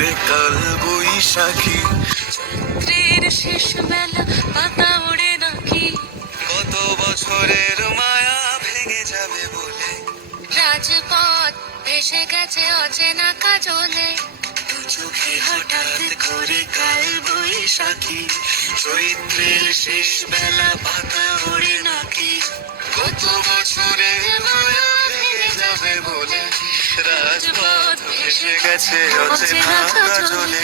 করে কাল বৈশাখী। চৈত্রের শেষ বেলা পাতা ওড়ে নাকি, কত বছরের মায়া ভেঙে যাবে বলে। রাজপথ ভেসে গেছে অচেনা কাজলে, দু চোখে হঠাৎ করে কাল বৈশাখী। চৈত্রের শেষ বেলা পাতা ওড়ে নাকি, কত বছরের মায়া ভেঙে যাবে বলে। রাজপথ ভেসে গেছে অচেনা কাজলে,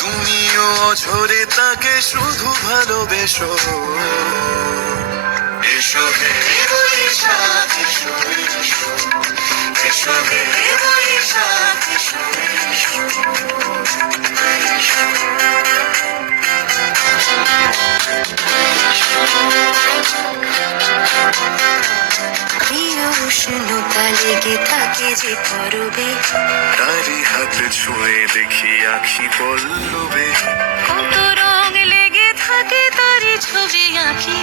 তুমিও অঝরে তাকে শুধু ভালোবেসো। এসো হে বৈশাখ এসো এসো, এসো হে বৈশাখ এসো এসো। প্রিয় উষ্ণতা লেগে থাকে যে করবে, তারি হাত ছুঁয়ে দেখি আখি পল্লবে। কত রং লেগে থাকে তারই ছবি আঁকি,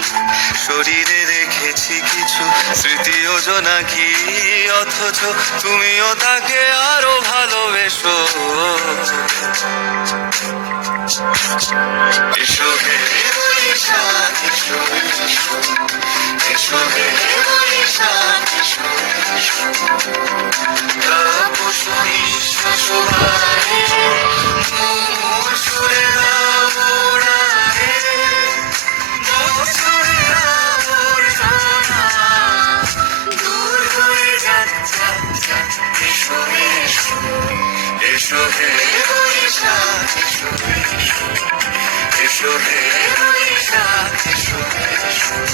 শরীরে রেখেছি কিছু স্মৃতি ও জোনাকি, অথচ তুমিও তাকে আরো ভালোবেসো। এসো হে বৈশাখ এসো এসো, এসো হে বৈশাখ এসো এসো। তাপস নিঃশ্বাস বাড়ে, মুমুর সুরে নাম ওড়ায়, বছরের আবর্জনা দূর হয়ে যাক যাক যাক। এসো এসো, এসো হে বৈশাখ এসো এসো, এসো হে বৈশাখ এসো এসো।